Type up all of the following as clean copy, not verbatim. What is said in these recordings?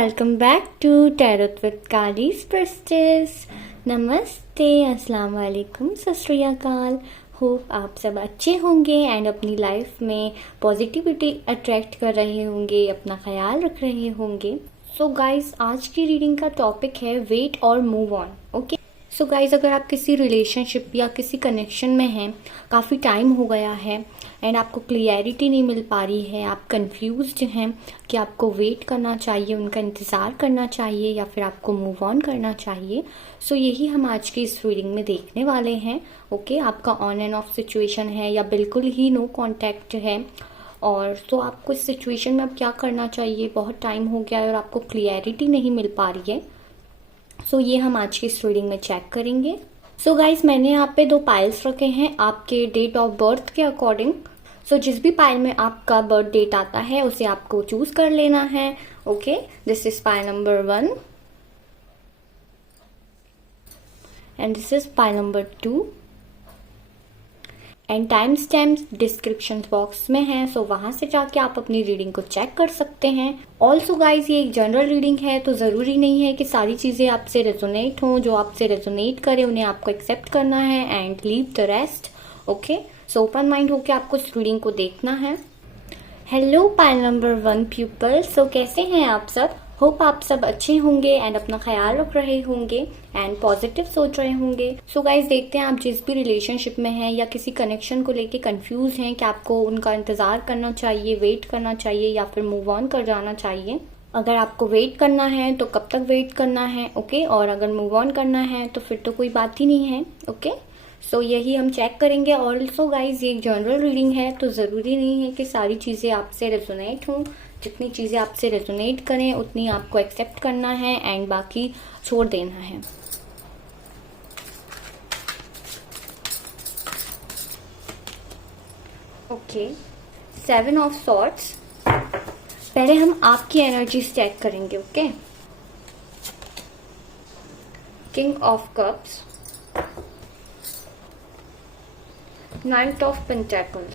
Welcome back to tarot with कालीज प्रेस्टिस। नमस्ते, अस्सलाम वालेकुम, सत श्री अकाल। होप आप सब अच्छे होंगे एंड अपनी लाइफ में पॉजिटिविटी अट्रैक्ट कर रहे होंगे, अपना ख्याल रख रहे होंगे। सो गाइज, आज की रीडिंग का टॉपिक है वेट और move on. Okay, so guys, अगर आप किसी रिलेशनशिप या किसी कनेक्शन में हैं, काफ़ी टाइम हो गया है एंड आपको क्लियरिटी नहीं मिल पा रही है, आप कंफ्यूज्ड हैं कि आपको वेट करना चाहिए, उनका इंतज़ार करना चाहिए या फिर आपको मूव ऑन करना चाहिए। सो यही हम आज की इस रीडिंग में देखने वाले हैं। ओके, आपका ऑन एंड ऑफ सिचुएशन है या बिल्कुल ही नो कॉन्टैक्ट है, और तो आपको इस सिचुएशन में अब क्या करना चाहिए, बहुत टाइम हो गया है और आपको क्लियरिटी नहीं मिल पा रही है। सो ये हम आज की इस रीडिंग में चेक करेंगे। सो गाइज, मैंने यहाँ पे 2 पाइल्स रखे हैं आपके डेट ऑफ बर्थ के अकॉर्डिंग। सो जिस भी पाइल में आपका बर्थ डेट आता है उसे आपको चूज कर लेना है। Okay, this is pile number 1 and this is pile number 2 and time stamps description box में है, सो वहां से जाके आप अपनी रीडिंग को चेक कर सकते हैं। ऑल्सो गाइज, ये एक जनरल रीडिंग है तो जरूरी नहीं है कि सारी चीजें आपसे रेजोनेट हों। जो आपसे रेजोनेट करे उन्हें आपको एक्सेप्ट करना है and leave the rest. Okay, so open mind होके आपको इस रीडिंग को देखना है। Hello pile number 1 people, so कैसे हैं आप सब? होप आप सब अच्छे होंगे एंड अपना ख्याल रख रहे होंगे एंड पॉजिटिव सोच रहे होंगे। सो गाइज, देखते हैं आप जिस भी रिलेशनशिप में हैं या किसी कनेक्शन को लेके कंफ्यूज हैं कि आपको उनका इंतजार करना चाहिए, वेट करना चाहिए या फिर मूव ऑन कर जाना चाहिए। अगर आपको वेट करना है तो कब तक वेट करना है, ओके, और अगर मूव ऑन करना है तो फिर तो कोई बात ही नहीं है। ओके, सो यही हम चेक करेंगे। ऑल्सो गाइज, ये एक जनरल रीडिंग है तो ज़रूरी नहीं है कि सारी चीज़ें आपसे रेजोनेट हों। जितनी चीज़ें आपसे रेजोनेट करें उतनी आपको एक्सेप्ट करना है एंड बाकी छोड़ देना है। Okay, 7 of swords. पहले हम आपकी एनर्जी चेक करेंगे। Okay, king of cups, night of pentacle.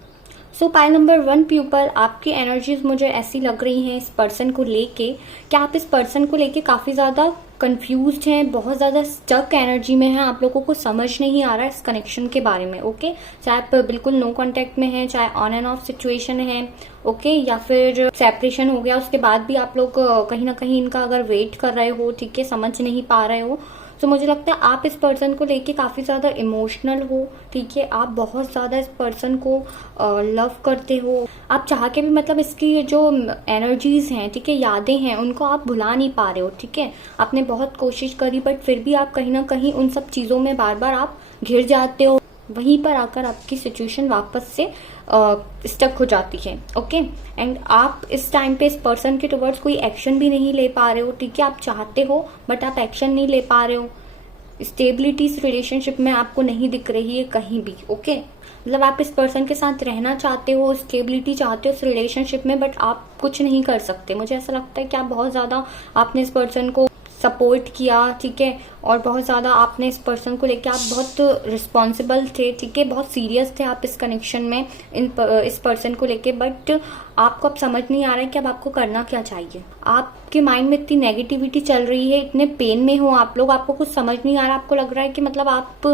So pile number 1 people, आपकी एनर्जीज मुझे ऐसी लग रही हैं इस पर्सन को लेके कि आप इस पर्सन को लेके काफ़ी ज़्यादा कंफ्यूज्ड हैं, बहुत ज़्यादा स्टक एनर्जी में हैं। आप लोगों को समझ नहीं आ रहा है इस कनेक्शन के बारे में। ओके, चाहे आप बिल्कुल नो कांटेक्ट में हैं, चाहे ऑन एंड ऑफ सिचुएशन है, ओके, या फिर सेपरेशन हो गया उसके बाद भी आप लोग कहीं ना कहीं इनका अगर वेट कर रहे हो, ठीक है, समझ नहीं पा रहे हो। तो मुझे लगता है आप इस पर्सन को लेके काफ़ी ज़्यादा इमोशनल हो, ठीक है, आप बहुत ज़्यादा इस पर्सन को लव करते हो। आप चाह के भी मतलब इसकी जो एनर्जीज हैं, ठीक है, यादें हैं, उनको आप भुला नहीं पा रहे हो। ठीक है, आपने बहुत कोशिश करी बट फिर भी आप कहीं ना कहीं उन सब चीज़ों में बार बार आप घिर जाते हो। वहीं पर आकर आपकी सिचुएशन वापस से स्टक हो जाती है। ओके, एंड आप इस टाइम पे इस पर्सन के टुवर्ड्स कोई एक्शन भी नहीं ले पा रहे हो। ठीक है, आप चाहते हो बट आप एक्शन नहीं ले पा रहे हो। स्टेबिलिटी इस रिलेशनशिप में आपको नहीं दिख रही है कहीं भी। ओके, मतलब आप इस पर्सन के साथ रहना चाहते हो, स्टेबिलिटी चाहते हो इस रिलेशनशिप में, बट आप कुछ नहीं कर सकते। मुझे ऐसा लगता है कि आप बहुत ज़्यादा आपने इस पर्सन को सपोर्ट किया, ठीक है, और बहुत ज़्यादा आपने इस पर्सन को लेके आप बहुत रिस्पॉन्सिबल थे, ठीक है, बहुत सीरियस थे आप इस कनेक्शन में इस पर्सन को लेके, बट आपको अब समझ नहीं आ रहा है कि अब आपको करना क्या चाहिए। आपके माइंड में इतनी नेगेटिविटी चल रही है, इतने पेन में हो आप लोग, आपको कुछ समझ नहीं आ रहा। आपको लग रहा है कि मतलब आप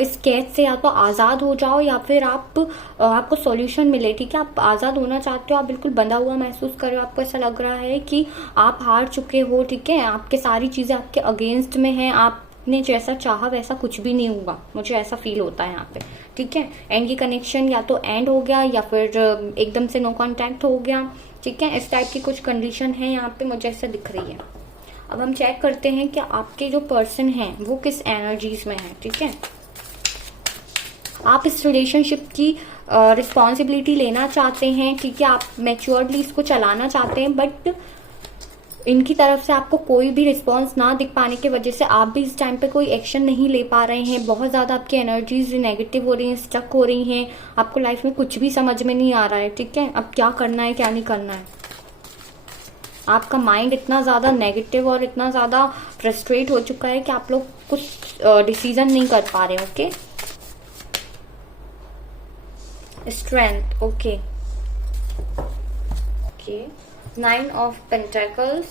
इस कैद से या तो आज़ाद हो जाओ या फिर आपको सॉल्यूशन मिले। ठीक है, आप आज़ाद होना चाहते हो, आप बिल्कुल बंधा हुआ महसूस कर रहे हो, आपको ऐसा लग रहा है कि आप हार चुके हो। ठीक है, आपके सारी चीज़ें आपके अगेंस्ट में हैं, आपने जैसा चाहा वैसा कुछ भी नहीं हुआ, मुझे ऐसा फील होता है यहाँ पे। ठीक है, एंड ये कनेक्शन या तो एंड हो गया या फिर एकदम से नो कांटेक्ट हो गया। ठीक है, इस टाइप की कुछ कंडीशन है यहाँ पे, मुझे ऐसा दिख रही है। अब हम चेक करते हैं कि आपके जो पर्सन हैं वो किस एनर्जीज में है। ठीक है, आप इस रिलेशनशिप की रिस्पॉन्सिबिलिटी लेना चाहते हैं, ठीक है, आप मैच्योरली इसको चलाना चाहते हैं, बट इनकी तरफ से आपको कोई भी रिस्पांस ना दिख पाने की वजह से आप भी इस टाइम पे कोई एक्शन नहीं ले पा रहे हैं। बहुत ज़्यादा आपकी एनर्जीज नेगेटिव हो रही हैं, स्टक हो रही हैं, आपको लाइफ में कुछ भी समझ में नहीं आ रहा है। ठीक है, अब क्या करना है क्या नहीं करना है। आपका माइंड इतना ज़्यादा नेगेटिव और इतना ज़्यादा फ्रस्ट्रेट हो चुका है कि आप लोग कुछ डिसीजन नहीं कर पा रहे। Okay, strength. Okay okay, 9 of pentacles,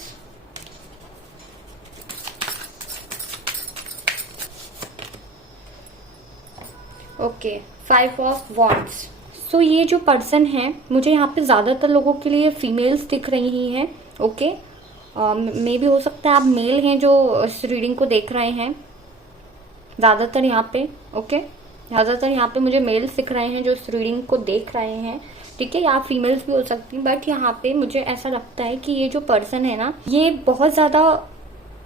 okay, 5 of wands. So ये जो पर्सन है, मुझे यहाँ पे ज्यादातर लोगों के लिए फीमेल्स दिख रही हैं। ओके, मे भी हो सकता है आप मेल हैं जो इस रीडिंग को देख रहे हैं ज्यादातर यहाँ पे। ओके, ज्यादातर यहाँ पे मुझे मेल्स दिख रहे हैं जो इस रीडिंग को देख रहे हैं, ठीक है, या आप फीमेल्स भी हो सकती हैं। बट यहाँ पे मुझे ऐसा लगता है कि ये जो पर्सन है ना, ये बहुत ज्यादा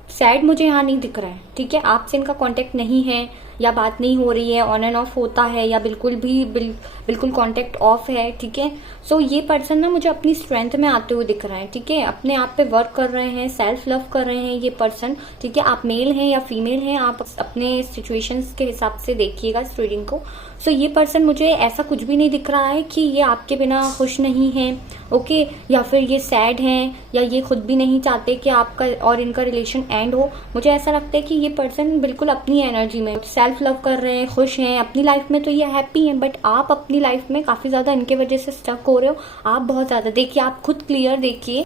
सैड मुझे यहाँ नहीं दिख रहा है, ठीक है। आपसे इनका कांटेक्ट नहीं है, या बात नहीं हो रही है, ऑन एंड ऑफ होता है, या बिल्कुल कांटेक्ट ऑफ है, ठीक है। सो ये पर्सन ना मुझे अपनी स्ट्रेंथ में आते हुए दिख रहा है, ठीक है। अपने आप पे वर्क कर रहे हैं, सेल्फ लव कर रहे हैं ये पर्सन, ठीक है। आप मेल हैं या फीमेल हैं, आप अपने सिचुएशंस के हिसाब से देखिएगा इस रीडिंग को। सो ये पर्सन मुझे ऐसा कुछ भी नहीं दिख रहा है कि ये आपके बिना खुश नहीं है, ओके, या फिर ये सैड हैं, या ये खुद भी नहीं चाहते कि आपका और इनका रिलेशन एंड हो। मुझे ऐसा लगता है कि ये पर्सन बिल्कुल अपनी एनर्जी में सेल्फ लव कर रहे हैं, खुश हैं अपनी लाइफ में, तो ये हैप्पी हैं। बट आप अपनी लाइफ में काफी ज्यादा इनके वजह से स्टक हो रहे हो, आप बहुत ज्यादा। देखिए, आप खुद क्लियर देखिए,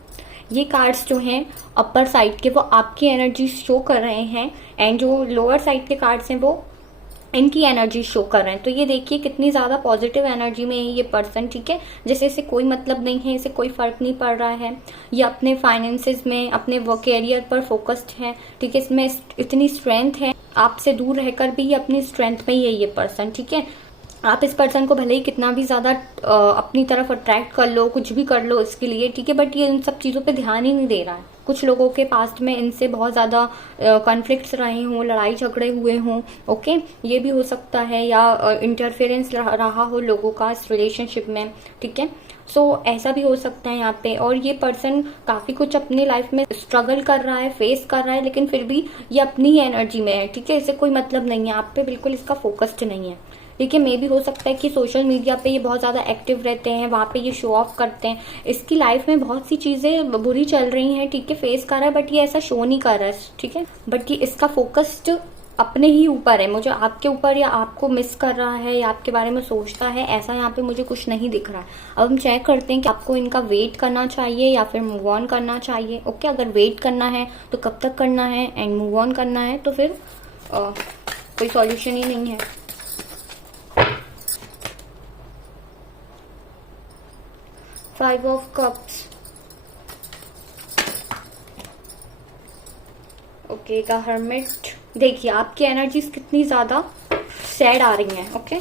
ये कार्ड्स जो हैं अपर साइड के वो आपकी एनर्जी शो कर रहे हैं, एंड जो लोअर साइड के कार्ड्स हैं वो इनकी एनर्जी शो कर रहे हैं। तो ये देखिए कितनी ज्यादा पॉजिटिव एनर्जी में है ये पर्सन, ठीक है। जैसे इसे कोई मतलब नहीं है, इसे कोई फर्क नहीं पड़ रहा है, ये अपने फाइनेंसेस में, अपने कैरियर पर फोकस्ड है, ठीक है। इसमें इतनी स्ट्रेंथ है, आपसे दूर रहकर भी ये अपनी स्ट्रेंथ में ही है ये पर्सन, ठीक है। आप इस पर्सन को भले ही कितना भी ज्यादा अपनी तरफ अट्रैक्ट कर लो, कुछ भी कर लो इसके लिए, ठीक है, बट ये इन सब चीजों पे ध्यान ही नहीं दे रहा है। कुछ लोगों के पास्ट में इनसे बहुत ज्यादा कॉन्फ्लिक्ट्स रहे हों, लड़ाई झगड़े हुए हों, ओके, ये भी हो सकता है, या इंटरफेरेंस रहा हो लोगों का इस रिलेशनशिप में, ठीक है। सो ऐसा भी हो सकता है यहाँ पे। और ये पर्सन काफी कुछ अपनी लाइफ में स्ट्रगल कर रहा है, फेस कर रहा है, लेकिन फिर भी ये अपनी ही एनर्जी में है, ठीक है। इसे कोई मतलब नहीं है, आप पे बिल्कुल इसका फोकस्ड नहीं है, ठीक है। मे भी हो सकता है कि सोशल मीडिया पे ये बहुत ज्यादा एक्टिव रहते हैं, वहां पे ये शो ऑफ करते हैं। इसकी लाइफ में बहुत सी चीजें बुरी चल रही हैं, ठीक है, फेस कर रहा है, बट ये ऐसा शो नहीं कर रहा है, ठीक है। बट ये इसका फोकस्ड अपने ही ऊपर है, मुझे आपके ऊपर या आपको मिस कर रहा है या आपके बारे में सोचता है, ऐसा यहाँ पे मुझे कुछ नहीं दिख रहा है। अब हम चेक करते हैं कि आपको इनका वेट करना चाहिए या फिर मूव ऑन करना चाहिए। ओके, अगर वेट करना है तो कब तक करना है, एंड मूव ऑन करना है तो फिर कोई सॉल्यूशन ही नहीं है। Five of cups, okay, the hermit. देखिए आपकी एनर्जीज कितनी ज्यादा सैड आ रही हैं, okay.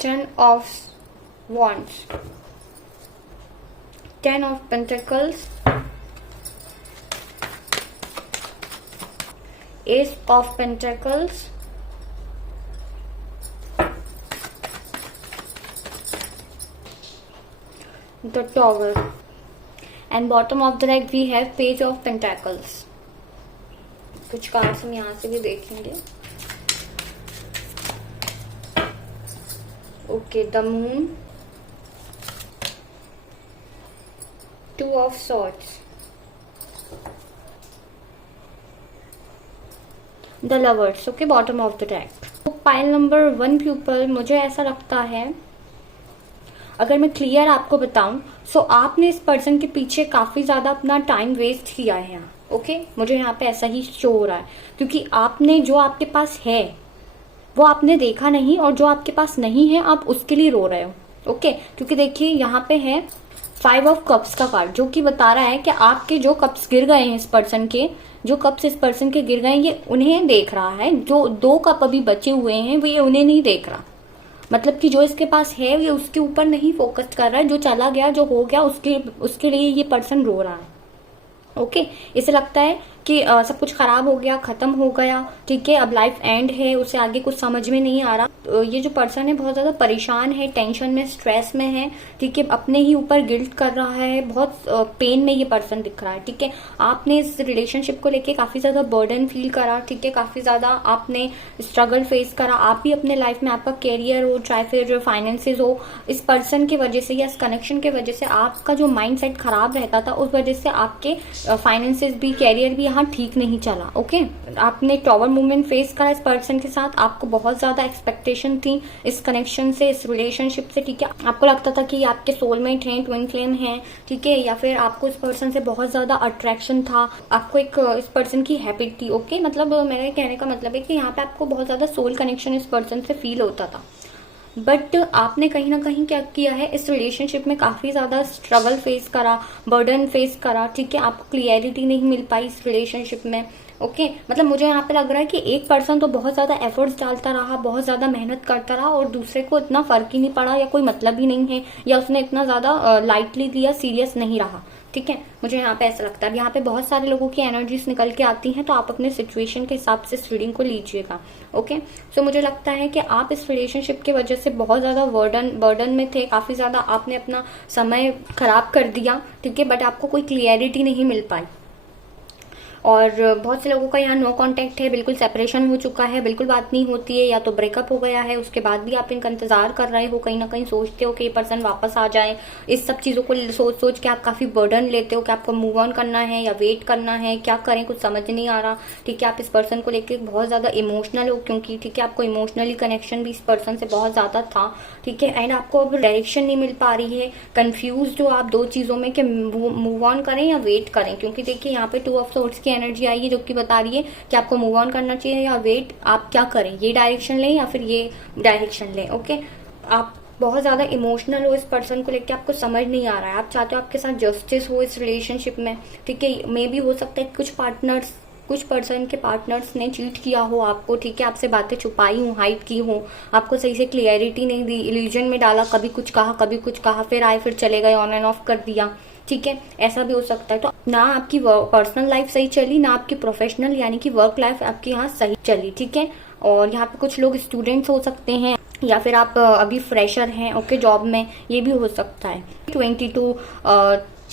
10 of wands, 10 of pentacles, S of pentacles, the tower, and bottom of the deck we have page of pentacles। कुछ कार्ड्स हम यहाँ से भी देखेंगे। Okay, the moon, 2 of swords, the lovers. Okay, bottom of the deck. Pile number 1 people, मुझे ऐसा लगता है, अगर मैं क्लियर आपको बताऊं, सो आपने इस पर्सन के पीछे काफी ज्यादा अपना टाइम वेस्ट किया है यहाँ, ओके। मुझे यहाँ पे ऐसा ही शो हो रहा है, क्योंकि आपने जो आपके पास है वो आपने देखा नहीं, और जो आपके पास नहीं है आप उसके लिए रो रहे हो, ओके। क्योंकि देखिए यहाँ पे है 5 ऑफ कप्स का कार्ड, जो कि बता रहा है कि आपके जो कप्स गिर गए हैं, इस पर्सन के जो कप्स इस पर्सन के गिर गए, ये उन्हें देख रहा है। जो 2 कप अभी बचे हुए हैं वो ये उन्हें नहीं देख रहा, मतलब कि जो इसके पास है ये उसके ऊपर नहीं फोकस कर रहा है, जो चला गया, जो हो गया, उसके लिए ये पर्सन रो रहा है, ओके। इसे लगता है कि सब कुछ खराब हो गया, खत्म हो गया, ठीक है, अब लाइफ एंड है, उसे आगे कुछ समझ में नहीं आ रहा। तो ये जो पर्सन है बहुत ज्यादा परेशान है, टेंशन में, स्ट्रेस में है, ठीक है, अपने ही ऊपर गिल्ट कर रहा है, बहुत पेन में ये पर्सन दिख रहा है, ठीक है। आपने इस रिलेशनशिप को लेके काफी ज्यादा बर्डन फील करा, ठीक है, काफी ज्यादा आपने स्ट्रगल फेस करा। आप भी अपने लाइफ में, आपका कैरियर हो चाहे फिर फाइनेंसेस हो, इस पर्सन की वजह से या इस कनेक्शन की वजह से आपका जो माइंड सेट खराब रहता था, उस वजह से आपके फाइनेंसेस भी, कैरियर भी यहाँ ठीक नहीं चला, ओके। आपने टॉवर मूवमेंट फेस करा इस पर्सन के साथ, आपको बहुत ज्यादा एक्सपेक्टेशन थी इस कनेक्शन से, इस रिलेशनशिप से, ठीक है। आपको लगता था कि आपके सोलमेट हैं, ट्विन फ्लेम हैं, ठीक है, या फिर आपको इस पर्सन से बहुत ज्यादा अट्रैक्शन था, आपको एक इस पर्सन की हैबिट थी, ओके। मतलब मेरे कहने का मतलब है कि यहाँ पे आपको बहुत ज्यादा सोल कनेक्शन इस पर्सन से फील होता था, बट आपने कहीं ना कहीं क्या किया है, इस रिलेशनशिप में काफी ज्यादा स्ट्रगल फेस करा, बर्डन फेस करा, ठीक है। आपको क्लियरिटी नहीं मिल पाई इस रिलेशनशिप में, ओके। मतलब मुझे यहाँ पे लग रहा है कि एक पर्सन तो बहुत ज्यादा एफर्ट्स डालता रहा, बहुत ज्यादा मेहनत करता रहा, और दूसरे को इतना फर्क ही नहीं पड़ा, या कोई मतलब ही नहीं है, या उसने इतना ज्यादा लाइटली लिया, सीरियस नहीं रहा, ठीक है। मुझे यहाँ पे ऐसा लगता है। यहाँ पे बहुत सारे लोगों की एनर्जीज निकल के आती हैं, तो आप अपने सिचुएशन के हिसाब से इस रीडिंग को लीजिएगा, ओके। सो मुझे लगता है कि आप इस रिलेशनशिप की वजह से बहुत ज्यादा बर्डन में थे, काफी ज्यादा आपने अपना समय खराब कर दिया, ठीक है, बट आपको कोई क्लियरिटी नहीं मिल पाई। और बहुत से लोगों का यहाँ नो कांटेक्ट है, बिल्कुल सेपरेशन हो चुका है, बिल्कुल बात नहीं होती है, या तो ब्रेकअप हो गया है, उसके बाद भी आप इनका इंतजार कर रहे हो, कहीं ना कहीं सोचते हो कि ये पर्सन वापस आ जाए। इस सब चीजों को सोच सोच के आप काफी बर्डन लेते हो कि आपको मूव ऑन करना है या वेट करना है, क्या करें कुछ समझ नहीं आ रहा, ठीक है। आप इस पर्सन को लेकर बहुत ज्यादा इमोशनल हो, क्योंकि ठीक है आपको इमोशनली कनेक्शन भी इस पर्सन से बहुत ज्यादा था, ठीक है। एंड आपको अब डायरेक्शन नहीं मिल पा रही है, कंफ्यूज हो आप दो चीजों में कि मूव ऑन करें या वेट करें, क्योंकि देखिए यहाँ पे 2 ऑफ सोर्ड्स की एनर्जी आई है, जो कि बता रही है कि आपको मूव ऑन करना चाहिए या वेट, आप क्या करें, ये डायरेक्शन लें या फिर ये डायरेक्शन लें, ओके। आप बहुत ज्यादा इमोशनल हो इस पर्सन को लेकर, आपको समझ नहीं आ रहा है, आप चाहते हो आपके साथ जस्टिस हो इस रिलेशनशिप में, ठीक है। मे भी हो सकता है कुछ पर्सन के पार्टनर्स ने चीट किया हो आपको, ठीक है, आपसे बातें छुपाई हो, हाइड की हो, आपको सही से क्लियरिटी नहीं दी, इल्यूजन में डाला, कभी कुछ कहा, फिर आए फिर चले गए, ऑन एंड ऑफ कर दिया, ठीक है, ऐसा भी हो सकता है। तो ना आपकी पर्सनल लाइफ सही चली, ना आपकी प्रोफेशनल यानी कि वर्क लाइफ आपकी यहाँ सही चली, ठीक है। और यहाँ पे कुछ लोग स्टूडेंट्स हो सकते हैं, या फिर आप अभी फ्रेशर हैं, ओके, जॉब में, ये भी हो सकता है।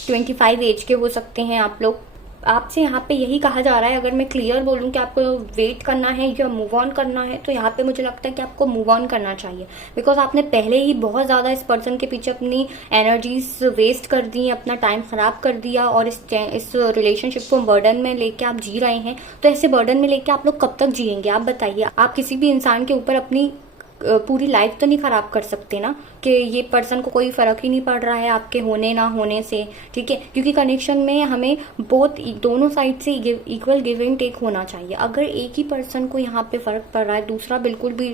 25 एज के हो सकते हैं आप लोग। आपसे यहाँ पे यही कहा जा रहा है, अगर मैं क्लियर बोलूँ कि आपको वेट करना है या मूव ऑन करना है, तो यहाँ पे मुझे लगता है कि आपको मूव ऑन करना चाहिए, बिकॉज आपने पहले ही बहुत ज्यादा इस पर्सन के पीछे अपनी एनर्जीज वेस्ट कर दी, अपना टाइम खराब कर दिया, और इस रिलेशनशिप को बर्डन में लेके आप जी रहे हैं। तो ऐसे बर्डन में लेके आप लोग कब तक जिएंगे, आप बताइए। आप किसी भी इंसान के ऊपर अपनी पूरी लाइफ तो नहीं खराब कर सकते ना, कि ये पर्सन को कोई फर्क ही नहीं पड़ रहा है आपके होने ना होने से, ठीक है। क्योंकि कनेक्शन में हमें दोनों साइड से इक्वल गिव एंड टेक होना चाहिए। अगर एक ही पर्सन को यहाँ पे फर्क पड़ रहा है, दूसरा बिल्कुल भी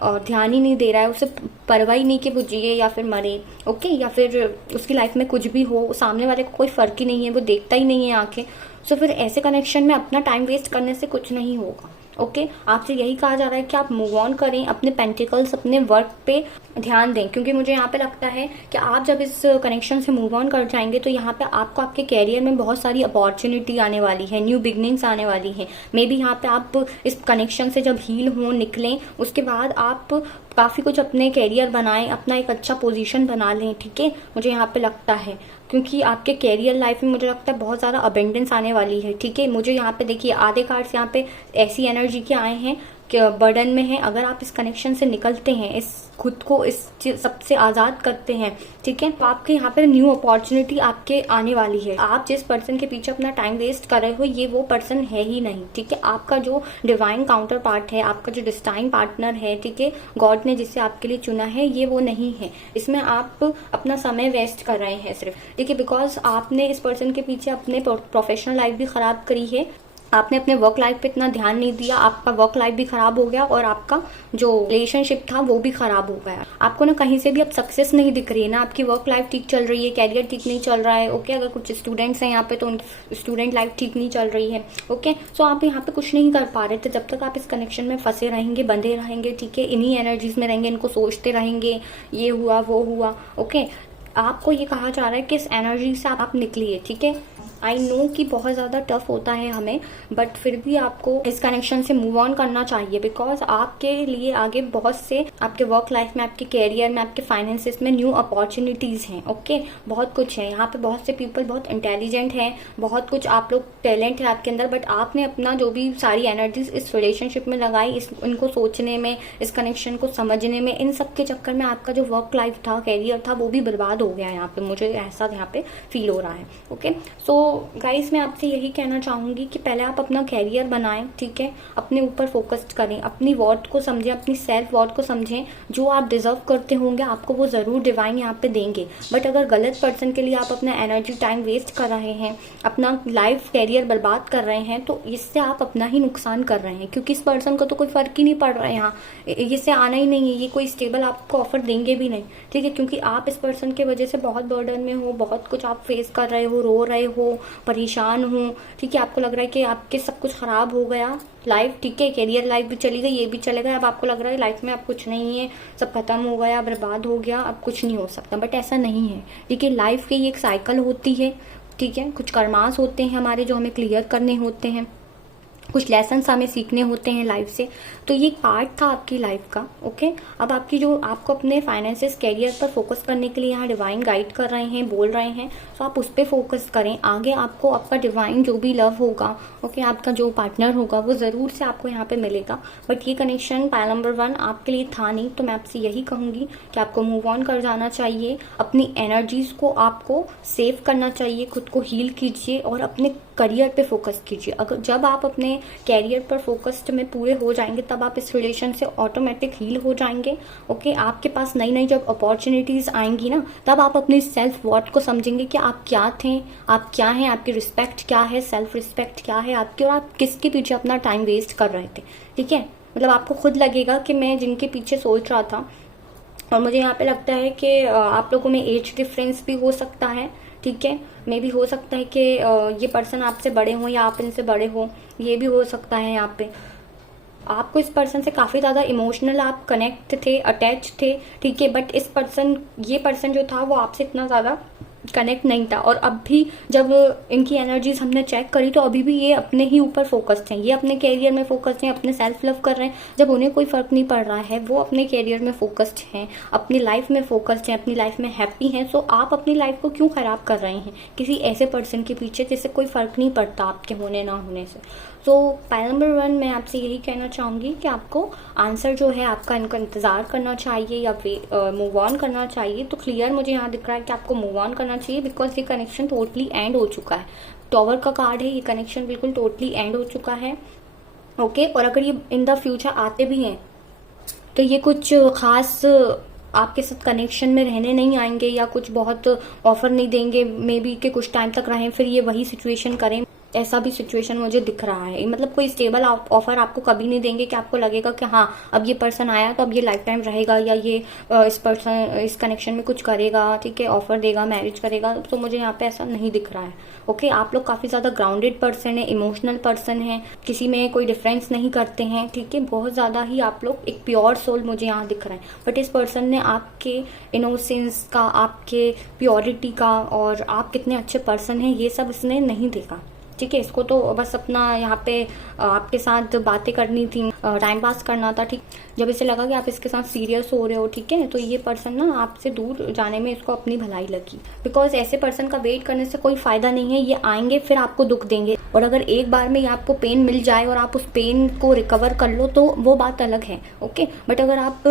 ध्यान ही नहीं दे रहा है, उसे परवाह ही नहीं कि वो जिए या फिर मरे, ओके, या फिर उसकी लाइफ में कुछ भी हो, सामने वाले को कोई फर्क ही नहीं है, वो देखता ही नहीं है आंखें, तो फिर ऐसे कनेक्शन में अपना टाइम वेस्ट करने से कुछ नहीं होगा, ओके। आपसे यही कहा जा रहा है कि आप मूव ऑन करें, अपने पेंटिकल्स, अपने वर्क पे ध्यान दें, क्योंकि मुझे यहाँ पे लगता है कि आप जब इस कनेक्शन से मूव ऑन कर जाएंगे, तो यहाँ पे आपको आपके कैरियर में बहुत सारी अपॉर्चुनिटी आने वाली है, न्यू बिगनिंग्स आने वाली है। मे बी यहाँ पे आप इस कनेक्शन से जब हील हो, निकलें, उसके बाद आप काफी कुछ अपने कैरियर बनाएं, अपना एक अच्छा पोजीशन बना लें, ठीक है, मुझे यहाँ पे लगता है। क्योंकि आपके कैरियर लाइफ में मुझे लगता है बहुत ज़्यादा अबेंडेंस आने वाली है, ठीक है। मुझे यहाँ पे देखिए आधे कार्ड्स यहाँ पे ऐसी एनर्जी के आए हैं कि बर्डन में है। अगर आप इस कनेक्शन से निकलते हैं, इस खुद को इस सबसे आज़ाद करते हैं, ठीक है, तो आपके यहाँ पे न्यू अपॉर्चुनिटी आपके आने वाली है। आप जिस पर्सन के पीछे अपना टाइम वेस्ट कर रहे हो, ये वो पर्सन है ही नहीं, ठीक है। आपका जो डिवाइन काउंटर पार्ट है, आपका जो डिस्टाइन पार्टनर है, ठीक है, गॉड ने जिसे आपके लिए चुना है, ये वो नहीं है। इसमें आप अपना समय वेस्ट कर रहे हैं सिर्फ, ठीक है, बिकॉज आपने इस पर्सन के पीछे अपने प्रोफेशनल लाइफ भी खराब करी है, आपने अपने वर्क लाइफ पे इतना ध्यान नहीं दिया, आपका वर्क लाइफ भी खराब हो गया, और आपका जो रिलेशनशिप था वो भी खराब हो गया। आपको ना कहीं से भी अब सक्सेस नहीं दिख रही है ना, आपकी वर्क लाइफ ठीक चल रही है, कैरियर ठीक नहीं चल रहा है, ओके। अगर कुछ स्टूडेंट्स हैं यहाँ पे, तो उनकी स्टूडेंट लाइफ ठीक नहीं चल रही है, ओके। सो आप यहाँ पे कुछ नहीं कर पा रहे थे। जब तक आप इस कनेक्शन में फंसे रहेंगे, बंधे रहेंगे, ठीक है, इन्हीं एनर्जीज में रहेंगे, इनको सोचते रहेंगे, ये हुआ वो हुआ, ओके। आपको ये कहा जा रहा है कि इस एनर्जी से आप निकलिए, ठीक है। आई नो कि बहुत ज़्यादा टफ होता है हमें, बट फिर भी आपको इस कनेक्शन से मूव ऑन करना चाहिए, बिकॉज आपके लिए आगे बहुत से आपके वर्क लाइफ में, आपके कैरियर में, आपके फाइनेंसेस में न्यू अपॉर्चुनिटीज़ हैं, ओके। बहुत कुछ है यहाँ पे, बहुत से पीपल बहुत इंटेलिजेंट हैं, बहुत कुछ आप लोग टैलेंट है आपके अंदर, बट आपने अपना जो भी सारी एनर्जीज इस रिलेशनशिप में लगाई, इनको सोचने में, इस कनेक्शन को समझने में, इन सब के चक्कर में आपका जो वर्क लाइफ था, कैरियर था, वो भी बर्बाद हो गया यहाँ पे। मुझे ऐसा यहाँ पे फील हो रहा है, ओके। सो गाइस मैं आपसे यही कहना चाहूँगी कि पहले आप अपना कैरियर बनाएं, ठीक है, अपने ऊपर फोकस्ड करें, अपनी वॉट को समझें, अपनी सेल्फ वॉट को समझें। जो आप डिजर्व करते होंगे आपको वो ज़रूर डिवाइन यहाँ पे देंगे। बट अगर गलत पर्सन के लिए आप अपना एनर्जी टाइम वेस्ट कर रहे हैं, अपना लाइफ कैरियर बर्बाद कर रहे हैं, तो इससे आप अपना ही नुकसान कर रहे हैं, क्योंकि इस पर्सन को तो कोई फ़र्क ही नहीं पड़ रहा है यहाँ, इससे आना ही नहीं है, ये कोई स्टेबल आपको ऑफर देंगे भी नहीं, ठीक है, क्योंकि आप इस पर्सन की वजह से बहुत बर्डन में हो, बहुत कुछ आप फेस कर रहे हो, रो रहे हो, परेशान हो, ठीक है, आपको लग रहा है कि आपके सब कुछ खराब हो गया लाइफ, ठीक है, कैरियर लाइफ भी चली गई, ये भी चले गए, अब आपको लग रहा है लाइफ में अब कुछ नहीं है, सब खत्म हो गया, बर्बाद हो गया, अब कुछ नहीं हो सकता। बट ऐसा नहीं है, ठीक है, लाइफ की एक साइकिल होती है, ठीक है, कुछ कर्मास होते हैं हमारे जो हमें क्लियर करने होते हैं, कुछ लेसन्स हमें सीखने होते हैं लाइफ से। तो ये पार्ट था आपकी लाइफ का, ओके। अब आपकी जो आपको अपने फाइनेंसेस कैरियर पर फोकस करने के लिए यहाँ डिवाइन गाइड कर रहे हैं, बोल रहे हैं, तो आप उस पर फोकस करें। आगे आपको आपका डिवाइन जो भी लव होगा, ओके, आपका जो पार्टनर होगा वो ज़रूर से आपको यहाँ पे मिलेगा। बट ये कनेक्शन पायल नंबर 1 आपके लिए था नहीं, तो मैं आपसे यही कहूँगी कि आपको मूव ऑन कर जाना चाहिए, अपनी एनर्जीज को आपको सेव करना चाहिए, खुद को हील कीजिए और अपने करियर पे फोकस कीजिए। अगर जब आप अपने कैरियर पर फोकस्ड में पूरे हो जाएंगे तब आप इस रिलेशन से ऑटोमेटिक हील हो जाएंगे, ओके। आपके पास नई नई जब अपॉर्चुनिटीज आएंगी ना, तब आप अपनी सेल्फ वॉट को समझेंगे कि आप क्या थे, आप क्या हैं, आपकी रिस्पेक्ट क्या है, सेल्फ रिस्पेक्ट क्या है आपकी, और आप किसके पीछे अपना टाइम वेस्ट कर रहे थे, ठीक है। मतलब आपको खुद लगेगा कि मैं जिनके पीछे सोच रहा था, और मुझे यहाँ पे लगता है कि आप लोगों में एज डिफरेंस भी हो सकता है, ठीक है, मे भी हो सकता है कि ये पर्सन आपसे बड़े हों या आप इनसे बड़े हो, ये भी हो सकता है। यहाँ पे आपको इस पर्सन से काफ़ी ज़्यादा इमोशनल आप कनेक्ट थे, अटैच थे, ठीक है, बट ये पर्सन जो था वो आपसे इतना ज़्यादा कनेक्ट नहीं था। और अब भी जब इनकी एनर्जीज हमने चेक करी तो अभी भी ये अपने ही ऊपर फोकस्ड हैं, ये अपने कैरियर में फोकस्ड हैं, अपने सेल्फ लव कर रहे हैं। जब उन्हें कोई फर्क नहीं पड़ रहा है, वो अपने कैरियर में फोकस्ड हैं, अपनी लाइफ में फोकस्ड हैं, अपनी लाइफ में हैप्पी हैं। सो आप अपनी लाइफ को क्यों खराब कर रहे हैं किसी ऐसे पर्सन के पीछे जिससे कोई फर्क नहीं पड़ता आपके होने ना होने से। तो पायल नंबर 1 मैं आपसे यही कहना चाहूँगी कि आपको आंसर जो है आपका इनका इंतज़ार करना चाहिए या मूव ऑन करना चाहिए। तो क्लियर मुझे यहाँ दिख रहा है कि आपको मूव ऑन करना चाहिए, बिकॉज ये कनेक्शन टोटली एंड हो चुका है। टॉवर का कार्ड है, ये कनेक्शन बिल्कुल टोटली एंड हो चुका है, ओके। और अगर ये इन द फ्यूचर आते भी हैं तो ये कुछ खास आपके साथ कनेक्शन में रहने नहीं आएंगे या कुछ बहुत ऑफर नहीं देंगे, मे बी कि कुछ टाइम तक रहें फिर ये वही सिचुएशन करें, ऐसा भी सिचुएशन मुझे दिख रहा है। मतलब कोई स्टेबल ऑफर आपको कभी नहीं देंगे कि आपको लगेगा कि हाँ अब ये पर्सन आया तो अब ये लाइफ टाइम रहेगा या ये इस कनेक्शन में कुछ करेगा, ठीक है, ऑफर देगा, मैरिज करेगा। तो मुझे यहाँ पे ऐसा नहीं दिख रहा है, ओके। आप लोग काफ़ी ज़्यादा ग्राउंडेड पर्सन है, इमोशनल पर्सन है, किसी में कोई डिफरेंस नहीं करते हैं, ठीक है, बहुत ज़्यादा ही आप लोग एक प्योर सोल मुझे यहाँ दिख रहा है। बट इस पर्सन ने आपके इनोसेंस का, आपके प्योरिटी का और आप कितने अच्छे पर्सन हैं ये सब इसने नहीं देखा, ठीक है। इसको तो बस अपना यहाँ पे आपके साथ बातें करनी थी, टाइम पास करना था, ठीक। जब इसे लगा कि आप इसके साथ सीरियस हो रहे हो, ठीक है, तो ये पर्सन ना आपसे दूर जाने में इसको अपनी भलाई लगी। बिकॉज ऐसे पर्सन का वेट करने से कोई फायदा नहीं है, ये आएंगे फिर आपको दुख देंगे। और अगर एक बार में ये आपको पेन मिल जाए और आप उस पेन को रिकवर कर लो तो वो बात अलग है, ओके। बट अगर आप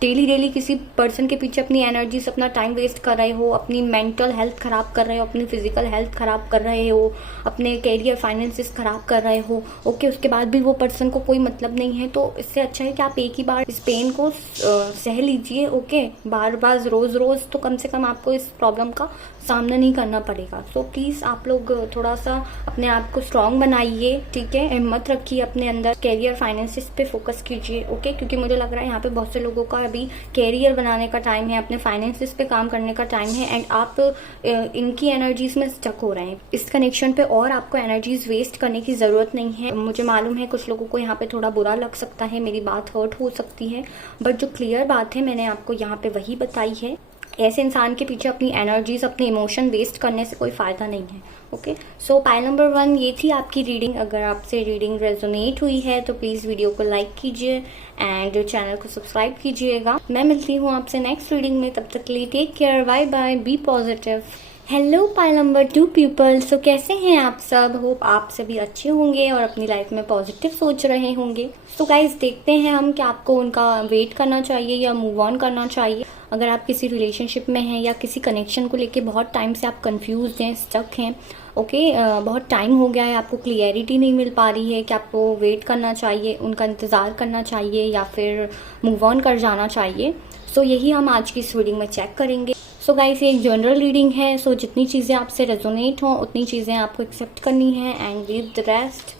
डेली किसी पर्सन के पीछे अपनी एनर्जी से अपना टाइम वेस्ट कर रहे हो, अपनी मेंटल हेल्थ खराब कर रहे हो, अपनी फिजिकल हेल्थ खराब कर रहे हो, अपने कैरियर फाइनेंसेस खराब कर रहे हो, ओके, उसके बाद भी वो पर्सन को कोई मतलब नहीं है, तो इससे अच्छा है कि आप एक ही बार इस पेन को सह लीजिए, ओके। बार बार रोज तो कम से कम आपको इस प्रॉब्लम का सामना नहीं करना पड़ेगा। सो प्लीज़ आप लोग थोड़ा सा अपने आप को स्ट्रांग बनाइए, ठीक है, हिम्मत रखिए अपने अंदर, कैरियर फाइनेंसेस पे फोकस कीजिए, ओके। क्योंकि मुझे लग रहा है यहाँ पे बहुत से लोगों का अभी कैरियर बनाने का टाइम है, अपने फाइनेंसेस पे काम करने का टाइम है, एंड आप इनकी एनर्जीज में स्टक हो रहे हैं इस कनेक्शन पे, और आपको एनर्जीज वेस्ट करने की ज़रूरत नहीं है। मुझे मालूम है कुछ लोगों को यहाँ पे थोड़ा बुरा लग सकता है, मेरी बात हर्ट हो सकती है, बट जो क्लियर बात है मैंने आपको यहाँ पे वही बताई है। ऐसे इंसान के पीछे अपनी एनर्जीज, अपने इमोशन वेस्ट करने से कोई फ़ायदा नहीं है, ओके। सो पायल नंबर 1 ये थी आपकी रीडिंग। अगर आपसे रीडिंग रेजोनेट हुई है तो प्लीज़ वीडियो को लाइक कीजिए एंड चैनल को सब्सक्राइब कीजिएगा। मैं मिलती हूँ आपसे नेक्स्ट रीडिंग में, तब तक के लिए take care, bye bye, be positive. Hello Payal number 2 people, so कैसे हैं आप सब? होप आप सभी अच्छे होंगे और अपनी लाइफ में पॉजिटिव सोच रहे होंगे। सो गाइज देखते हैं हम कि आपको उनका वेट करना चाहिए या मूव ऑन करना चाहिए। अगर आप किसी रिलेशनशिप में हैं या किसी कनेक्शन को लेके बहुत टाइम से आप कंफ्यूज हैं, स्टक हैं, ओके। बहुत टाइम हो गया है, आपको क्लियरिटी नहीं मिल पा रही है कि आपको वेट करना चाहिए, उनका इंतज़ार करना चाहिए या फिर मूव ऑन कर जाना चाहिए। सो यही हम आज की इस रीडिंग में चेक करेंगे। सो गाइस, ये एक जनरल रीडिंग है। सो जितनी चीज़ें आपसे रेजोनेट हों उतनी चीज़ें आपको एक्सेप्ट करनी है एंड लीव द रेस्ट।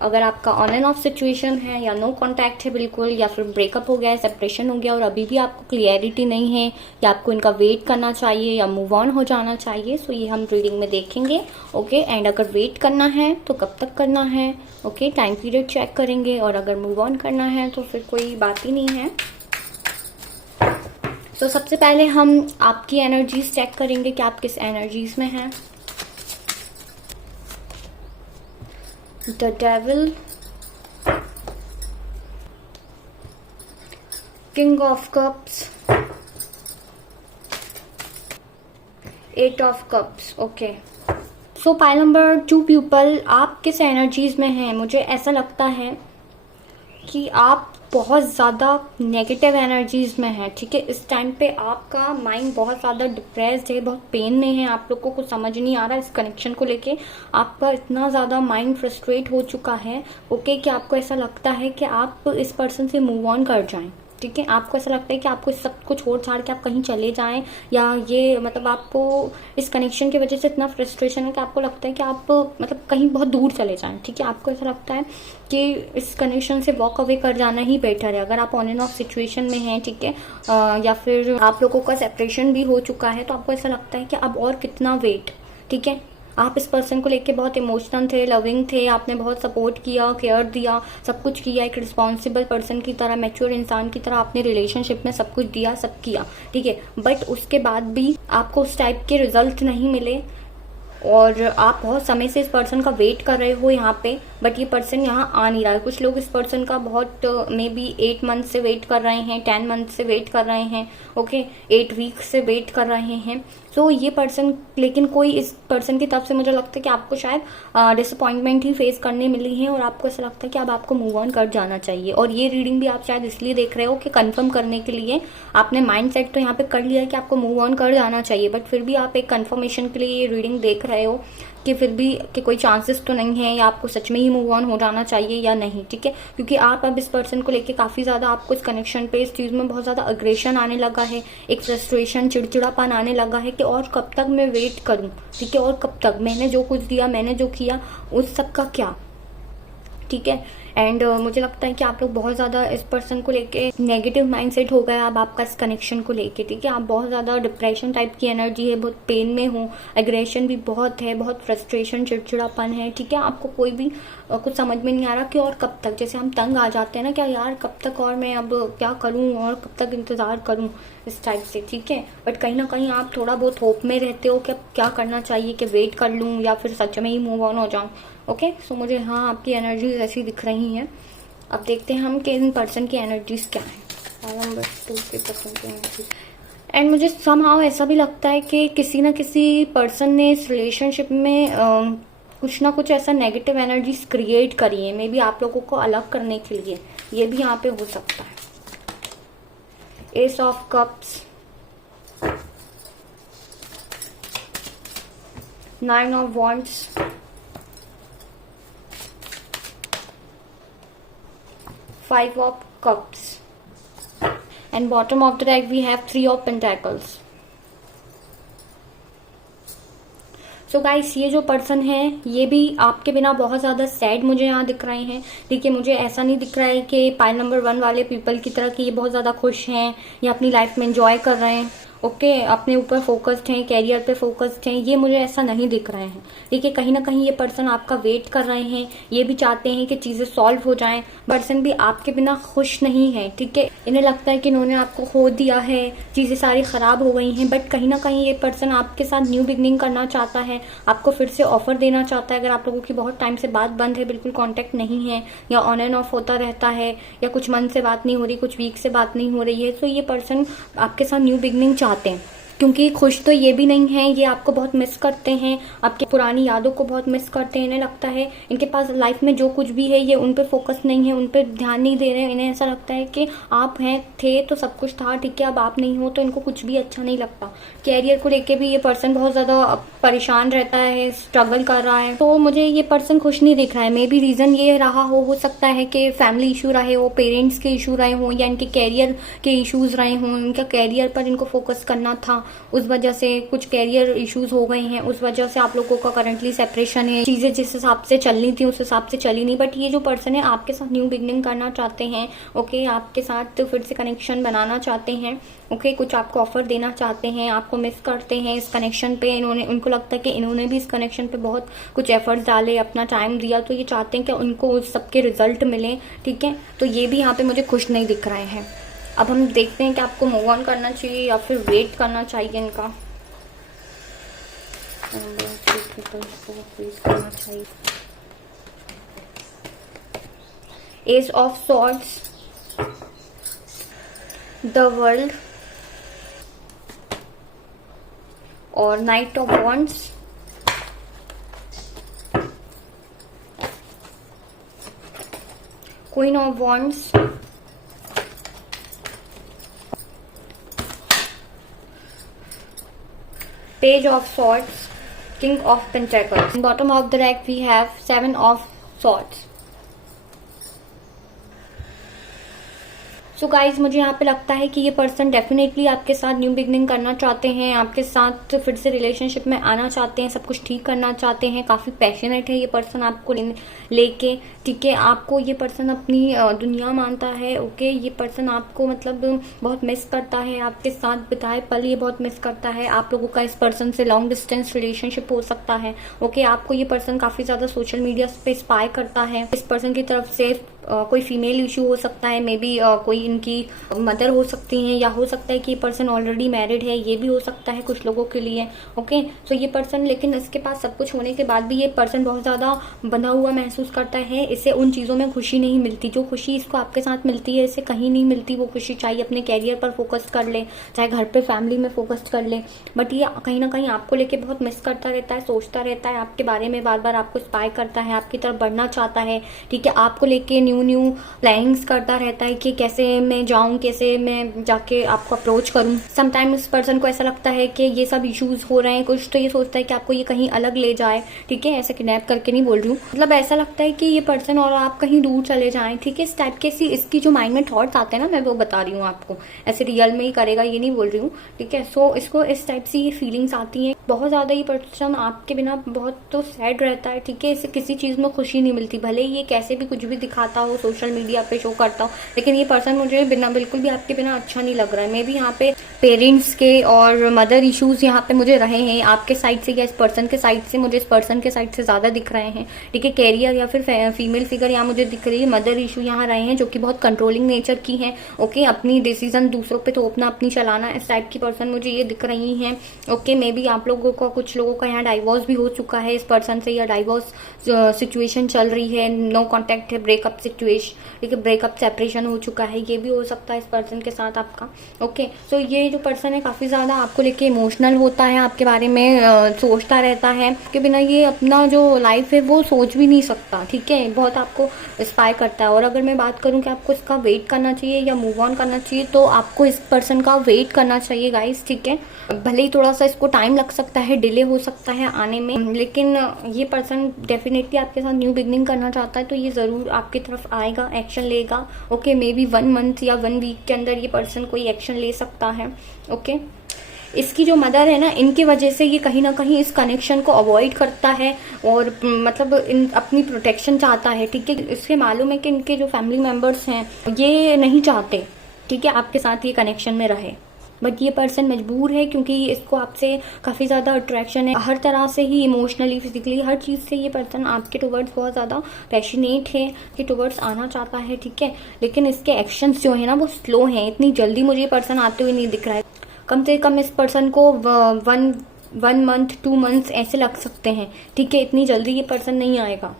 अगर आपका ऑन एंड ऑफ सिचुएशन है या नो कांटेक्ट है बिल्कुल, या फिर ब्रेकअप हो गया है, सेपरेशन हो गया और अभी भी आपको क्लियरिटी नहीं है या आपको इनका वेट करना चाहिए या मूव ऑन हो जाना चाहिए, सो ये हम रीडिंग में देखेंगे। ओके। एंड अगर वेट करना है तो कब तक करना है, ओके, टाइम पीरियड चेक करेंगे। और अगर मूव ऑन करना है तो फिर कोई बात ही नहीं है। तो सबसे पहले हम आपकी एनर्जीज चेक करेंगे कि आप किस एनर्जीज में हैं। The devil, king of cups, eight of cups. Okay. So pile number 2 people, आप किस एनर्जीज में हैं? मुझे ऐसा लगता है कि आप बहुत ज़्यादा नेगेटिव एनर्जीज में हैं। ठीक है, इस टाइम पे आपका माइंड बहुत ज़्यादा डिप्रेस्ड है, बहुत पेन में है। आप लोग को कुछ समझ नहीं आ रहा इस कनेक्शन को लेके। आपका इतना ज़्यादा माइंड फ्रस्ट्रेट हो चुका है, ओके, कि आपको ऐसा लगता है कि आप इस पर्सन से मूव ऑन कर जाएं। ठीक है, आपको ऐसा लगता है कि आपको सब कुछ छोड़ छाड़ के आप कहीं चले जाएं, या ये मतलब आपको इस कनेक्शन की वजह से इतना फ्रस्ट्रेशन है कि आपको लगता है कि आप मतलब कहीं बहुत दूर चले जाएं। ठीक है, आपको ऐसा लगता है कि इस कनेक्शन से वॉक अवे कर जाना ही बेटर है। अगर आप ऑन एंड ऑफ सिचुएशन में हैं, ठीक है, या फिर आप लोगों का सेपरेशन भी हो चुका है, तो आपको ऐसा लगता है कि अब और कितना वेट। ठीक है, आप इस पर्सन को लेके बहुत इमोशनल थे, लविंग थे, आपने बहुत सपोर्ट किया, केयर दिया, सब कुछ किया, एक रिस्पॉन्सिबल पर्सन की तरह, मैच्योर इंसान की तरह आपने रिलेशनशिप में सब कुछ दिया, सब किया। ठीक है, बट उसके बाद भी आपको उस टाइप के रिजल्ट नहीं मिले और आप बहुत समय से इस पर्सन का वेट कर रहे हो यहाँ पे, बट ये पर्सन यहाँ आ नहीं रहा है। कुछ लोग इस पर्सन का बहुत मे बी 8 मंथ से वेट कर रहे हैं, 10 मंथ से वेट कर रहे हैं, ओके, 8 वीक से वेट कर रहे हैं। सो ये पर्सन, लेकिन कोई इस पर्सन की तरफ से मुझे लगता है कि आपको शायद डिसअपॉइंटमेंट ही फेस करने मिली है और आपको ऐसा लगता है कि अब आपको मूव ऑन कर जाना चाहिए। और ये रीडिंग भी आप शायद इसलिए देख रहे हो कि कंफर्म करने के लिए आपने माइंड सेट तो यहाँ पे कर लिया है कि आपको मूव ऑन कर जाना चाहिए, बट फिर भी आप एक कंफर्मेशन के लिए ये रीडिंग देख रहे हो कि फिर भी कि कोई चांसेस तो नहीं है या आपको सच में ही मूव ऑन हो जाना चाहिए या नहीं। ठीक है, क्योंकि आप अब इस पर्सन को लेके काफी ज्यादा आपको इस कनेक्शन पे, इस चीज में बहुत ज्यादा अग्रेशन आने लगा है, एक फ्रस्ट्रेशन, चिड़चिड़ापन आने लगा है कि और कब तक मैं वेट करूं। ठीक है, और कब तक मैंने जो कुछ दिया, मैंने जो किया, उस सब का क्या। ठीक है, एंड मुझे लगता है कि आप लोग बहुत ज़्यादा इस पर्सन को लेके नेगेटिव माइंडसेट हो गया अब आपका इस कनेक्शन को लेके। ठीक है, आप बहुत ज़्यादा डिप्रेशन टाइप की एनर्जी है, बहुत पेन में हो, एग्रेशन भी बहुत है, बहुत फ्रस्ट्रेशन, चिड़चिड़ापन है। ठीक है, आपको कोई भी कुछ समझ में नहीं आ रहा कि और कब तक, जैसे हम तंग आ जाते हैं ना, क्या यार कब तक, और मैं अब क्या करूँ, और कब तक इंतज़ार करूँ, इस टाइप से। ठीक है, बट कहीं ना कहीं आप थोड़ा बहुत होप में रहते हो कि अब क्या करना चाहिए, कि वेट कर लूँ या फिर सच में ही मूव ऑन हो जाऊँ। ओके, सो मुझे हाँ आपकी एनर्जीज ऐसी दिख रही हैं। अब देखते हैं हम कि इन पर्सन की एनर्जीज क्या है। नंबर 2 के पर्सन की एनर्जी, एंड मुझे समहाउ ऐसा भी लगता है कि किसी ना किसी पर्सन ने इस रिलेशनशिप में कुछ ना कुछ ऐसा नेगेटिव एनर्जीज क्रिएट करी है, मे बी आप लोगों को अलग करने के लिए। ये भी यहाँ पे हो सकता है। S of cups, 9 of wands, 5 of cups, and bottom of the deck we have 3 of pentacles. So guys, ये जो पर्सन है ये भी आपके बिना बहुत ज़्यादा सैड मुझे यहाँ दिख रहे हैं। देखिए, मुझे ऐसा नहीं दिख रहा है कि पाइल नंबर 1 वाले पीपल की तरह कि ये बहुत ज़्यादा खुश हैं या अपनी लाइफ में एंजॉय कर रहे हैं, ओके, अपने ऊपर फोकस्ड हैं, कैरियर पे फोकस्ड हैं। ये मुझे ऐसा नहीं दिख रहे हैं। देखिए, कहीं ना कहीं ये पर्सन आपका वेट कर रहे हैं, ये भी चाहते हैं कि चीज़ें सॉल्व हो जाएं। पर्सन भी आपके बिना खुश नहीं है। ठीक है, इन्हें लगता है कि इन्होंने आपको खो दिया है, चीज़ें सारी खराब हो गई हैं, बट कहीं ना कहीं ये पर्सन आपके साथ न्यू बिगनिंग करना चाहता है, आपको फिर से ऑफर देना चाहता है। अगर आप लोगों की बहुत टाइम से बात बंद है, बिल्कुल कांटेक्ट नहीं है, या ऑन एंड ऑफ होता रहता है, या कुछ मंथ से बात नहीं हो रही, कुछ वीक से बात नहीं हो रही है, तो ये पर्सन आपके साथ न्यू बिगनिंग चाहते हैं। क्योंकि खुश तो ये भी नहीं है, ये आपको बहुत मिस करते हैं, आपकी पुरानी यादों को बहुत मिस करते हैं। इन्हें लगता है इनके पास लाइफ में जो कुछ भी है ये उन पे फोकस नहीं है, उन पे ध्यान नहीं दे रहे हैं। इन्हें ऐसा लगता है कि आप हैं, थे तो सब कुछ था, ठीक है, अब आप नहीं हो तो इनको कुछ भी अच्छा नहीं लगता। कैरियर को लेके भी ये पर्सन बहुत ज़्यादा परेशान रहता है, स्ट्रगल कर रहा है। तो मुझे ये पर्सन खुश नहीं दिख रहा है। मे बी रीज़न ये रहा हो सकता है कि फैमिली इशू रहे हो, पेरेंट्स के इशू रहे हों, या इनके कैरियर के इश्यूज रहे हों। इनका कैरियर पर इनको फोकस करना था, उस वजह से कुछ कैरियर इश्यूज हो गए हैं, उस वजह से आप लोगों का करंटली सेपरेशन है। चीज़ें जिस हिसाब से चलनी थी उस हिसाब से चली नहीं। बट ये जो पर्सन है आपके साथ न्यू बिगनिंग करना चाहते हैं, ओके, आपके साथ फिर से कनेक्शन बनाना चाहते हैं, ओके, कुछ आपको ऑफर देना चाहते हैं, आपको मिस करते हैं इस कनेक्शन पे। उनको लगता है कि इन्होंने भी इस कनेक्शन पे बहुत कुछ एफर्ट्स डाले, अपना टाइम दिया, तो ये चाहते हैं कि उनको उस सबके रिजल्ट मिले, ठीक है। तो ये भी यहाँ पे मुझे खुश नहीं दिख रहे हैं। अब हम देखते हैं कि आपको मूव ऑन करना चाहिए या फिर वेट करना चाहिए इनका। करना चाहिए। Ace of swords, the world और knight of wands, queen of wands, Page of Swords, King of Pentacles. In bottom of the deck we have 7 of Swords. So guys मुझे यहाँ पे लगता है कि ये पर्सन डेफिनेटली आपके साथ न्यू बिगनिंग करना चाहते हैं, आपके साथ फिर से रिलेशनशिप में आना चाहते हैं, सब कुछ ठीक करना चाहते हैं। काफ़ी पैशनेट है ये पर्सन आपको लेके, ठीक है। आपको ये पर्सन अपनी दुनिया मानता है, ओके। ये पर्सन आपको मतलब बहुत मिस करता है, आपके साथ बिताए पल ये बहुत मिस करता है। आप लोगों का इस पर्सन से लॉन्ग डिस्टेंस रिलेशनशिप हो सकता है, ओके। आपको ये पर्सन काफ़ी ज़्यादा सोशल मीडिया पे स्पाई करता है। इस पर्सन की तरफ से कोई फीमेल इशू हो सकता है, मे बी कोई इनकी मदर हो सकती हैं, या हो सकता है कि ये पर्सन ऑलरेडी मैरिड है, ये भी हो सकता है कुछ लोगों के लिए, ओके। सो ये पर्सन, लेकिन इसके पास सब कुछ होने के बाद भी ये पर्सन बहुत ज़्यादा बंधा हुआ महसूस करता है। इसे उन चीज़ों में खुशी नहीं मिलती जो खुशी इसको आपके साथ मिलती है, इसे कहीं नहीं मिलती वो खुशी। चाहे अपने कैरियर पर फोकस कर ले, चाहे घर पे फैमिली में फोकस कर ले, बट ये कहीं ना कहीं आपको लेके बहुत मिस करता रहता है, सोचता रहता है आपके बारे में, बार बार आपको स्पाई करता है, आपकी तरफ बढ़ना चाहता है, ठीक है। आपको लेके न्यू प्लानिंग्स करता रहता है कि कैसे मैं जाऊं, कैसे मैं जाके आपको अप्रोच करूं। समटाइम इस पर्सन को ऐसा लगता है कि ये सब इश्यूज हो रहे हैं कुछ, तो ये सोचता है कि आपको ये कहीं अलग ले जाए, ठीक है। ऐसे किडनैप करके नहीं बोल रही हूँ, मतलब ऐसा लगता है कि ये पर्सन और आप कहीं दूर चले जाएं, ठीक है। इस टाइप के इसकी जो माइंड में थॉट्स आते हैं ना, मैं वो बता रही हूँ आपको, ऐसे रियल में ही करेगा ये नहीं बोल रही हूँ, ठीक है। सो इसको इस टाइप से ये फीलिंग्स आती हैं बहुत ज्यादा। ये पर्सन आपके बिना बहुत तो सैड रहता है, ठीक है। इसे किसी चीज में खुशी नहीं मिलती, भले ये कैसे भी कुछ भी दिखाता हो, सोशल मीडिया पे शो करता हूँ, लेकिन ये पर्सन मुझे बिल्कुल भी आपके बिना अच्छा नहीं लग रहा है। मे बी यहाँ पे पेरेंट्स के और मदर इश्यूज यहाँ पे मुझे रहे हैं आपके साइड से या इस पर्सन के साइड से, मुझे इस पर्सन के साइड से ज्यादा दिख रहे हैं, ठीक है। कैरियर या फिर फीमेल फिगर यहाँ मुझे दिख रही है, मदर इशू यहाँ रहे हैं जो कि बहुत कंट्रोलिंग नेचर की है, ओके। अपनी डिसीजन दूसरों पे थोपना, अपनी चलाना, इस टाइप की पर्सन मुझे ये दिख रही है, ओके। मे बी आप लोगों का, कुछ लोगों का यहाँ डाइवोर्स भी हो चुका है इस पर्सन से, या डाइवोर्स सिचुएशन चल रही है, नो कॉन्टेक्ट है, ब्रेकअप सिचुएशन, ठीक है, ब्रेकअप सेपरेशन हो चुका है, ये भी हो सकता है इस पर्सन के साथ आपका, ओके। सो ये जो पर्सन है काफी ज्यादा आपको लेके इमोशनल होता है, आपके बारे में सोचता रहता है, के बिना ये अपना जो लाइफ है वो सोच भी नहीं सकता, ठीक है। बहुत आपको इंस्पायर करता है। और अगर मैं बात करूं कि आपको इसका वेट करना चाहिए या मूव ऑन करना चाहिए, तो आपको इस पर्सन का वेट करना चाहिए गाइस, ठीक है। भले ही थोड़ा सा इसको टाइम लग सकता है, डिले हो सकता है आने में, लेकिन ये पर्सन डेफिनेटली आपके साथ न्यू बिगनिंग करना चाहता है, तो ये जरूर आपकी तरफ आएगा, एक्शन लेगा, ओके। मे बी 1 मंथ या 1 वीक के अंदर ये पर्सन कोई एक्शन ले सकता है, ओके। इसकी जो मदर है ना, इनकी वजह से ये कहीं ना कहीं इस कनेक्शन को अवॉइड करता है और मतलब अपनी प्रोटेक्शन चाहता है, ठीक है। इसके मालूम है कि इनके जो फैमिली मेंबर्स हैं ये नहीं चाहते, ठीक है, आपके साथ ये कनेक्शन में रहे, बट ये पर्सन मजबूर है क्योंकि इसको आपसे काफ़ी ज़्यादा अट्रैक्शन है, हर तरह से ही, इमोशनली, फिजिकली, हर चीज़ से ये पर्सन आपके टुवर्ड्स बहुत ज़्यादा पैशनेट है, कि टुवर्ड्स आना चाहता है, ठीक है। लेकिन इसके एक्शंस जो है ना वो स्लो हैं, इतनी जल्दी मुझे ये पर्सन आते हुए नहीं दिख रहा है। कम से कम इस पर्सन को 1 मंथ 2 मंथ्स ऐसे लग सकते हैं, ठीक है। इतनी जल्दी ये पर्सन नहीं आएगा।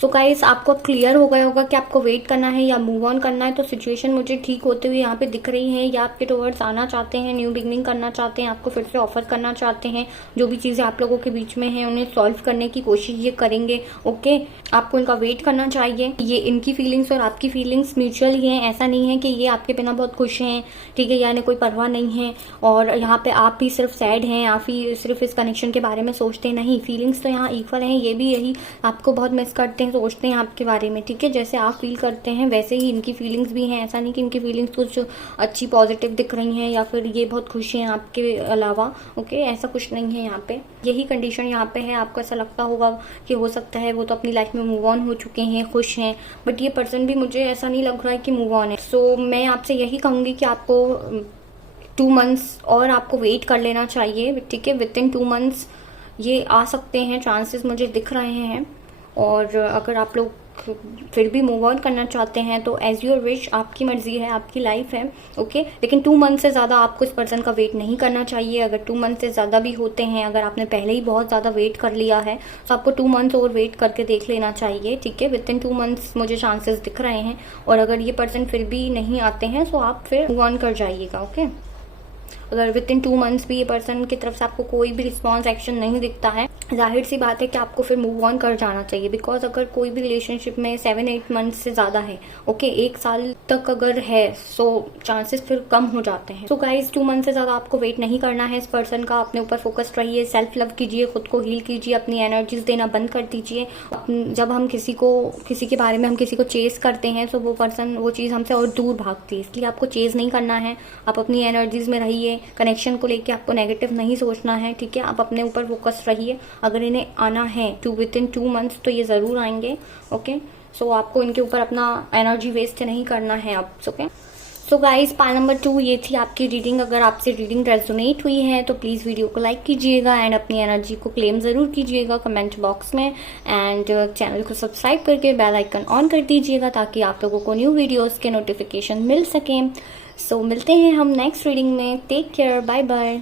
सो गाइस आपको अब क्लियर हो गया होगा कि आपको वेट करना है या मूव ऑन करना है। तो सिचुएशन मुझे ठीक होते हुए यहाँ पे दिख रही है, या आपके टुवर्ड्स आना चाहते हैं, न्यू बिगनिंग करना चाहते हैं, आपको फिर से ऑफर करना चाहते हैं। जो भी चीजें आप लोगों के बीच में हैं उन्हें सॉल्व करने की कोशिश ये करेंगे। ओके, आपको इनका वेट करना चाहिए। ये इनकी फीलिंग्स और आपकी फीलिंग्स म्यूचुअल ही हैं। ऐसा नहीं है कि ये आपके बिना बहुत खुश हैं, ठीक है, यानी कोई परवाह नहीं है और यहाँ पे आप भी सिर्फ सैड हैं, आप ही सिर्फ इस कनेक्शन के बारे में सोचते नहीं। फीलिंग्स तो यहाँ इक्वल हैं, ये भी यही आपको बहुत मिस करते हैं, सोचते हैं आपके बारे में, ठीक है। जैसे आप फील करते हैं वैसे ही इनकी फीलिंग्स भी हैं। ऐसा नहीं कि इनकी फीलिंग्स कुछ अच्छी पॉजिटिव दिख रही हैं या फिर ये बहुत खुश हैं आपके अलावा। ओके, ऐसा कुछ नहीं है यहाँ पे। यही कंडीशन यहाँ पे है। आपको ऐसा लगता होगा कि हो सकता है वो तो अपनी लाइफ में मूव ऑन हो चुके हैं, खुश हैं, बट ये पर्सन भी मुझे ऐसा नहीं लग रहा है कि मूव ऑन है। सो मैं आपसे यही कहूँगी कि आपको 2 मंथ्स और आपको वेट कर लेना चाहिए, ठीक है। विद इन 2 मंथ्स ये आ सकते हैं, चांसेस मुझे दिख रहे हैं। और अगर आप लोग फिर भी मूव ऑन करना चाहते हैं तो एज योर विश, आपकी मर्जी है, आपकी लाइफ है। ओके, लेकिन 2 मंथ से ज़्यादा आपको इस पर्सन का वेट नहीं करना चाहिए। अगर 2 मंथ से ज़्यादा भी होते हैं, अगर आपने पहले ही बहुत ज़्यादा वेट कर लिया है तो आपको 2 मंथ्स और वेट करके देख लेना चाहिए, ठीक है। विद इन 2 मंथ्स मुझे चांसेस दिख रहे हैं। और अगर ये पर्सन फिर भी नहीं आते हैं तो आप फिर मूव ऑन कर जाइएगा। ओके, अगर विद इन 2 मंथ्स भी ये पर्सन की तरफ से आपको कोई भी रिस्पॉन्स एक्शन नहीं दिखता है, जाहिर सी बात है कि आपको फिर मूव ऑन कर जाना चाहिए। बिकॉज अगर कोई भी रिलेशनशिप में 7-8 मंथ से ज़्यादा है, ओके, 1 साल तक अगर है, सो चांसेस फिर कम हो जाते हैं। सो गाइज 2 मंथ से ज़्यादा आपको वेट नहीं करना है इस पर्सन का। अपने ऊपर फोकस्ड रहिए, सेल्फ लव कीजिए, खुद को हील कीजिए, अपनी एनर्जीज देना बंद कर दीजिए। जब हम किसी के बारे में हम किसी को चेस करते हैं तो वो पर्सन, वो चीज़ हमसे और दूर भागती है, इसलिए आपको चेस नहीं करना है। आप अपनी एनर्जीज में रहिए, कनेक्शन को लेके आपको नेगेटिव नहीं सोचना है, ठीक है। आप अपने ऊपर फोकस रहिए। अगर इन्हें आना है विद इन 2 मंथ्स तो ये ज़रूर आएंगे। ओके, सो आपको इनके ऊपर अपना एनर्जी वेस्ट नहीं करना है अब। Okay, so guys part number 2 ये थी आपकी रीडिंग। अगर आपसे रीडिंग रेजोनेट हुई है तो प्लीज़ वीडियो को लाइक कीजिएगा एंड अपनी एनर्जी को क्लेम ज़रूर कीजिएगा कमेंट बॉक्स में। एंड चैनल को सब्सक्राइब करके बेल आइकन ऑन कर दीजिएगा ताकि आप लोगों को न्यू वीडियोस के नोटिफिकेशन मिल सकें। सो मिलते हैं हम नेक्स्ट रीडिंग में। Take care, bye bye.